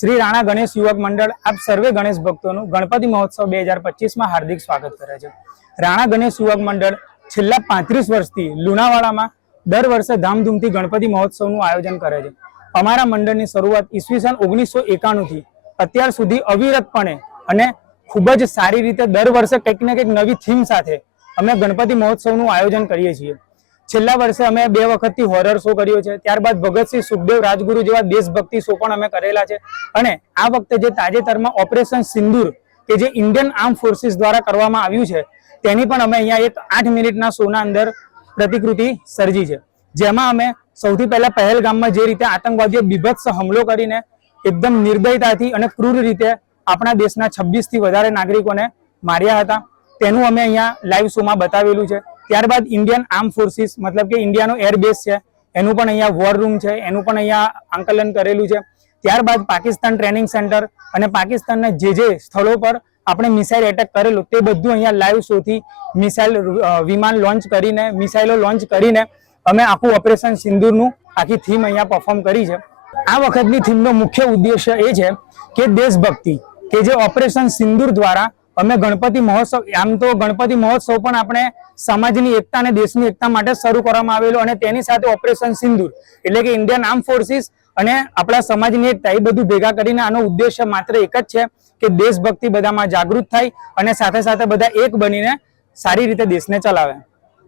શ્રી રાણા ગણેશ યુવક મંડળ આપ સર્વે ગણેશ ભક્તોનું ગણપતિ મહોત્સવ બે હજાર પચીસમાં હાર્દિક સ્વાગત કરે છે. રાણા ગણેશ યુવક મંડળ છેલ્લા પાંત્રીસ વર્ષથી લુણાવાડામાં દર વર્ષે ધામધૂમથી ગણપતિ મહોત્સવનું આયોજન કરે છે. અમારા મંડળની શરૂઆત ઈસવીસન ઓગણીસો એકાણુંથી અત્યાર સુધી અવિરતપણે અને ખૂબ જ સારી રીતે દર વર્ષે કંઈક ને કંઈક નવી થીમ સાથે અમે ગણપતિ મહોત્સવનું આયોજન કરીએ છીએ. છેલ્લા વર્ષે અમે બે વખતથી હોરર શો કર્યો છે. ત્યારબાદ ભગતસિંહ સુખદેવ રાજગુરુ જેવા દેશભક્તિ શો પણ અમે કરેલા છે. અને આ વખતે જે તાજેતરમાં ઓપરેશન સિંદૂર, કે જે ઇન્ડિયન આર્મ ફોર્સિસ દ્વારા કરવામાં આવ્યું છે, તેની પણ અમે અહીંયા એક આઠ મિનિટના શોના અંદર પ્રતિકૃતિ સર્જી છે. જેમાં અમે સૌથી પહેલા પહેલગામમાં જે રીતે આતંકવાદીઓ બીભત્સ હુમલો કરીને એકદમ નિર્દયતાથી અને ક્રૂર રીતે આપણા દેશના છવ્વીસથી વધારે નાગરિકોને માર્યા હતા, તેનું અમે અહીંયા લાઈવ શોમાં બતાવેલું છે. ત્યારબાદ ઇન્ડિયન આર્મ ફોર્સિસ મતલબ કે ઇન્ડિયાનો એરબેઝ છે. એનું પણ અહીંયા વોર રૂમ છે. એનું પણ અહીંયા આંકલન કરેલું છે. ત્યારબાદ પાકિસ્તાન ટ્રેનિંગ સેન્ટર અને પાકિસ્તાનના જે જે સ્થળો પર આપણે મિસાઇલ એટેક કરેલું, તે બધું અહીંયા લાઈવ શોથી મિસાઇલ વિમાન લોન્ચ કરીને મિસાઇલો લોન્ચ કરીને અમે આખું ઓપરેશન સિંદૂરનું આખી થીમ અહીંયા પરફોર્મ કરી છે. આ વખતની થીમનો મુખ્ય ઉદ્દેશ્ય એ છે કે દેશભક્તિ, કે જે ઓપરેશન સિંદૂર દ્વારા અમે ગણપતિ મહોત્સવ, આમ તો ગણપતિ મહોત્સવ પણ આપણે સમાજની એકતા અને દેશની એકતા માટે શરૂ કરવામાં આવેલો અને તેની સાથે ઓપરેશન સિંદુર, એટલે કે ઇન્ડિયન આર્મ ફોર્સિસ અને આપણા સમાજની એકતા, એ બધું ભેગા કરીને આનો ઉદ્દેશ્ય માત્ર એક જ છે કે દેશભક્તિ બધામાં જાગૃત થાય અને સાથે સાથે બધા એક બનીને સારી રીતે દેશને ચલાવે.